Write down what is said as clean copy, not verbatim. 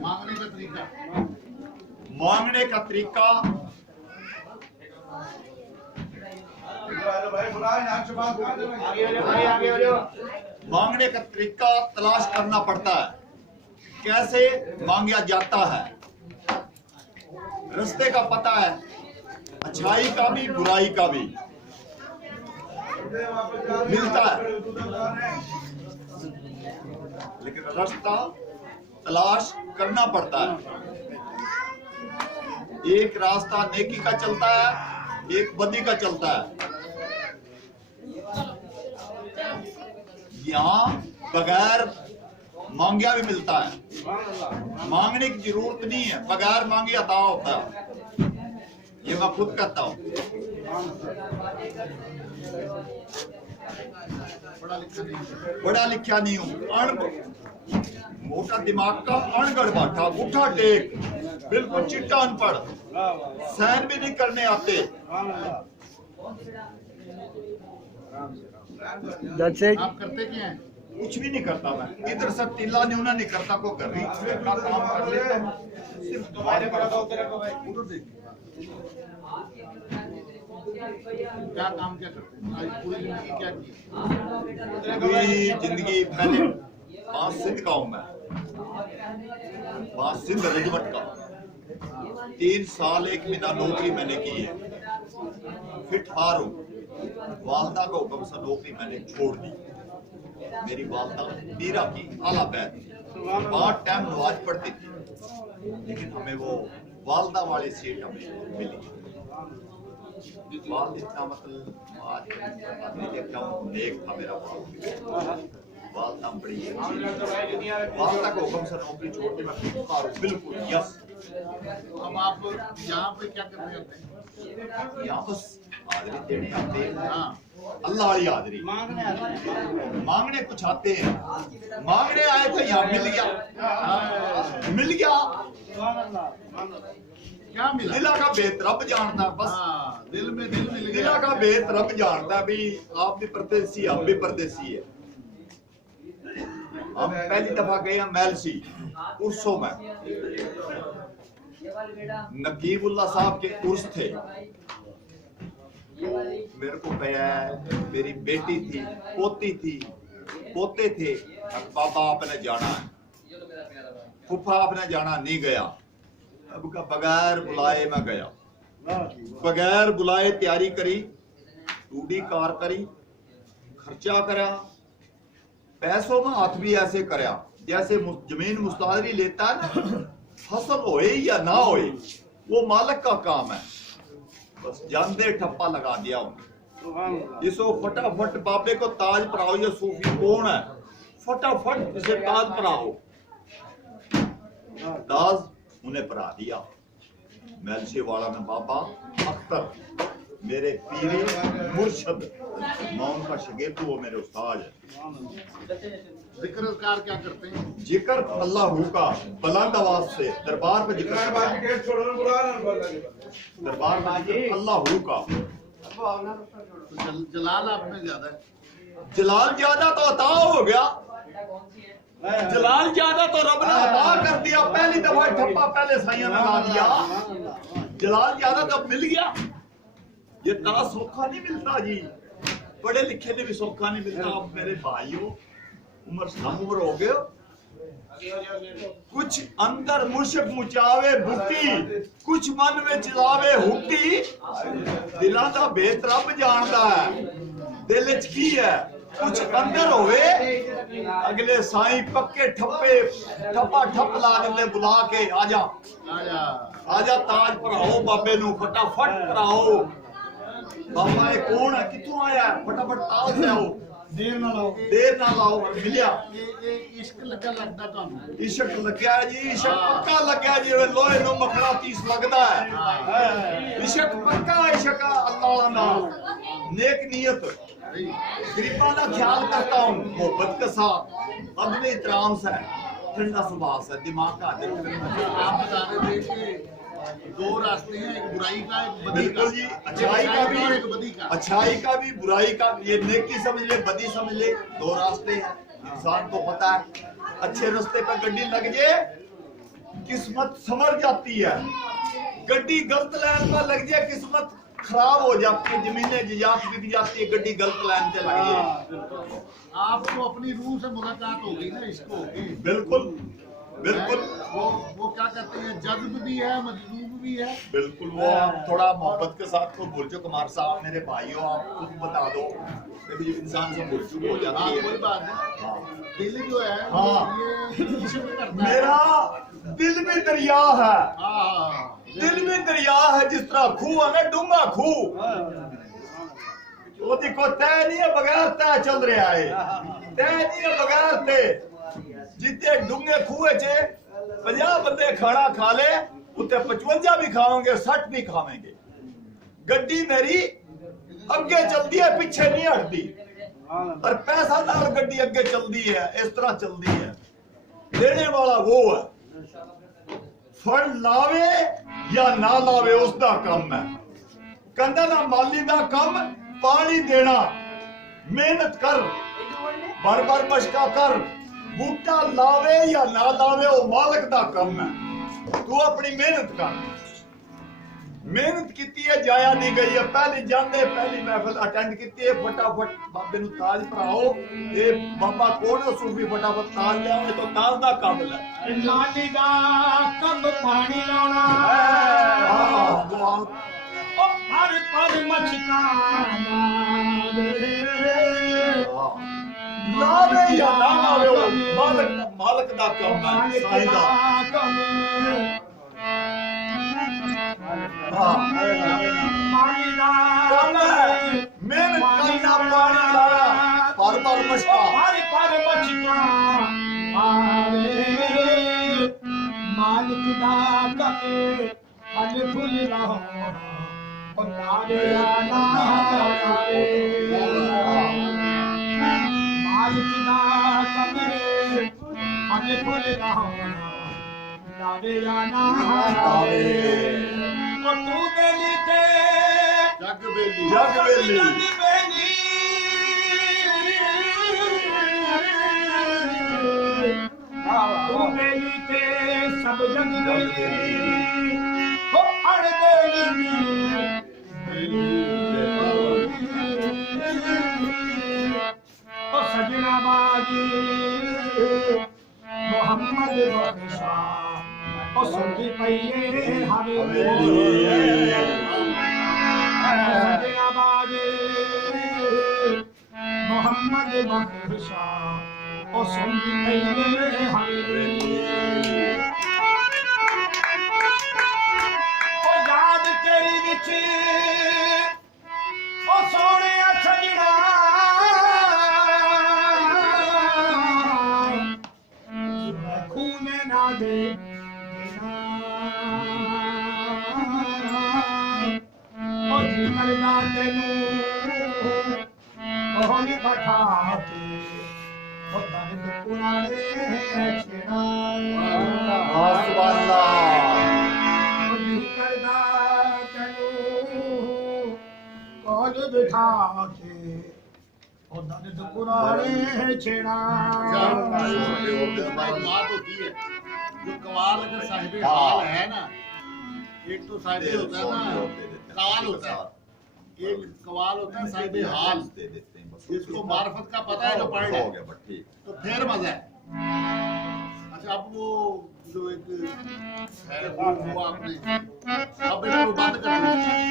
मांगने का तरीका मांगने का तरीका मांगने का तरीका तलाश करना पड़ता है। कैसे मांगा जाता है, रास्ते का पता है, अच्छाई का भी बुराई का भी मिलता है, लेकिन रास्ता तलाश करना पड़ता है। एक रास्ता नेकी का चलता है, एक बदी का चलता है। यहाँ बगैर मांगिया भी मिलता है, मांगने की जरूरत नहीं है, बगैर मांगे अता होता है। ये मैं खुद कहता हूँ। पढ़ा लिखा नहीं हूँ, मोटा दिमाग का अनगढ़ बाठा, उठा टेक, बिल्कुल चिट्टा अनपढ़, सहन भी नहीं करने आते। आप करते क्या हैं? कुछ भी नहीं करता मैं, इधर से टीला न्यूना नहीं करता, को कर रही अपना काम कर लेता हूं। सिर्फ क्या काम क्या करते हैं? पूरी जिंदगी क्या की? पूरी जिंदगी मैंने 5 सिंध का हूं मैं, 5 सिंध रेजिमेंट का। 3 साल 1 महीना नौकरी मैंने की है, फिट फार हूं। वालदा को हुक्म से नौकरी मैंने छोड़ दी। मेरी वालदा मीरा की आला बैत 5 टाइम नमाज पढ़ती थी, लेकिन हमें वो वालदा वाली सीट हमें मिली। वाल इतना मतलब आज देखता हूँ, नेक था मेरा वालदा बड़ी है। वालदा को हुक्म से नौकरी छोड़ दी, मैं फिट फार हूं बिल्कुल। यस। अब आप यहाँ पे क्या करने आते हैं? यहाँ बस हाजिरी देने आते हैं। हाँ, अल्लाह वाली हाजिरी मांगने कुछ आते हैं। मांगने आए थे, यहाँ मिल गया, मिल गया। क्या मिला? दिला का बेत रब जानता बस। हाँ, दिल मिल गया। दिला का बेत रब जानता भी। आप भी परदेसी, हम भी परदेसी है। हम पहली दफा गए हैं मैलसी उर्सों में, नकीबुल्ला साहब के उर्स थे। मेरे को मेरी बेटी थी, पोती थी, पोते थे। पापा आपने जाना है, फूफा आपने जाना, नहीं गया। अब का बगैर बुलाए मैं गया, बगैर बुलाए तैयारी करी, टूडी कार करी, खर्चा करा, पैसों में हाथ भी ऐसे करया जैसे जमीन मुस्तादरी लेता है ना, फसल होए या ना होए वो मालिक का काम है। बस जानदे ठप्पा लगा दिया उन्हें। जिसको फटाफट बाबे को ताज पराओ, ये सूफी कौन है, फटाफट इसे ताज पराओ। ताज उन्हें परा दिया। मैलसे वाला में बाबा अख्तर मेरे पीरे मुर्शद, मैं उनका शागिर्द, वो मेरे उस्ताद है। जिक्र क्या करते हैं? जिक्र अल्लाह का बुलंद आवाज से दरबार में जिक्र, दरबार में जिक्र अल्लाह का। तो जलाल आप में ज्यादा है। जलाल ज्यादा तो अता हो गया, जलाल ज्यादा तो रब ने अता कर दिया। पहली दफा ठप्पा पहले साइया ने ला दिया, जलाल ज्यादा तो मिल गया। ये ताज सौखा नहीं मिलता जी, पढ़े लिखे ने भी सौखा नहीं मिलता। आप मेरे भाइयों उम्र हो गए, कुछ अंदर मुर्शिद मुचावे बुटी, कुछ मन में चलावे हुक्की। दिला दा भेत रब जानदा है, दिल च की है। कुछ अंदर होवे, अगले साईं पक्के ठप्पे ठप्पा ठप ला दिंदे बुला के, आजा आजा ताज पराओ बाबे नू, फटाफट पराओ। बाबा ये कौन है, कितों आया, फटाफट ताज ले आओ, देर ना लाओ। मिलिया इश्क लगा लगता तुहानू? इश्क लग्या जी, इश्क पक्का लग्या जी, लोहे नू मखना तीस लगदा है। इश्क पक्का, इश्क अल्लाह दा नाम, नेक नियत, गरीबां दा ख्याल करता हूँ, मोहब्बत के साथ, अदब एहतराम से, ठंडा स्वभाव से, दिमाग का हाजिर। आप बता रहे थे कि 2 रास्ते हैं, एक बुराई का, एक बदी का। बिल्कुल जी, अच्छाई का भी, एक बदी का। अच्छाई का भी, बुराई का। ये नेकी समझ ले, बदी समझ ले, 2 रास्ते हैं। इंसान को पता है अच्छे रास्ते पे गड्डी लग जाए किस्मत संवर जाती है, गड्डी गलत लाइन पर लग जाए किस्मत खराब हो जाती है, जमीनें जिजात बिक जाती है, गड्डी गलत लाइन पे लग जाए। आपको अपनी रूह से मुलाकात होगी ना, इसको होगी। बिल्कुल बिल्कुल। वो क्या कहते हैं, जज्ब भी है, मजलूब भी है। बिल्कुल, वो आप थोड़ा मोहब्बत के साथ तो भूल चुक कुमार साहब, मेरे भाइयों आप खुद बता दो, कभी इंसान से भूल चुक हो जाती है। कोई बात नहीं, दिल जो है हाँ। ये इश्क करता है। मेरा दिल में दरिया है, हाँ, दिल में दरिया है, जिस तरह खूह है ना, डूंगा खूह, वो देखो तय नहीं है बगैर तय चल रहा है, तय नहीं है बगैर तय। जितने डूंगे खूह चे 50 बंदे खाना खा ले, उतने 55 भी खाओगे, 60 भी खावेंगे। गड्डी मेरी अगे चलती है, पीछे नहीं हटती, और पैसा नाल गड्डी अगे चलती है, इस तरह चलती है। देने वाला वो है, फल लावे या ना लावे उसका काम है। कहंदा ना माली दा काम पानी देना, मेहनत कर, बार बार मशका कर, बूटा लावे या ना लावे वो मालिक दा काम है। तू अपनी मेहनत कर, मेहनत की है, जाया नहीं गई है। पहले जाते पहली महफिल अटेंड की है, फटाफट बाबे नु ताज भराओ, ये बाबा कौन है सूफी, फटाफट ताज लिया, तो ताज दा काम है। माली दा कब पानी लाना, हर पल मचकाना, लावे या ना लावे वो मालिक दा काम है, साईं दा। माली दा काम है, मेहनत करना, पानी लाना, बार बार मशका, हर पल मचकाना, मालिक दा कब फल फूल लाओ, नारे आना नारे, मालिक दा कमरे फल फूल लाओ, नारे आना नारे। ओ तू बेली ते जग बेली, जग बेली, बेली, तू बेली ते सब जग बेली, ओ अड़ बेली ओ सजना बाजी मोहम्मद बख्शा, ओ सुनती पईए हवेली, सजना बाजी मोहम्मद बख्शा, ओ सुनती पईए हवेली। ओ याद तेरी विच ओ सोने सजना, खून ना दे ओ जी करदा तेनू ओहनी पठा के ओ दर्द पुराने छेड़ा, सुभान अल्लाह। ओ जी करदा तेनू कोल बिठा के ओ दर्द पुराने छेड़ा। बात होती है जो कवाल अगर साहिब हाल है ना, एक तो साहिब होता है ना काल होता है, एक कवाल होता है साहिब हाल, जिसको मार्फत का पता है जो पढ़ ले तो फिर मजा है। अच्छा अब वो जो एक है वो आपने अब इसको बंद कर दिया।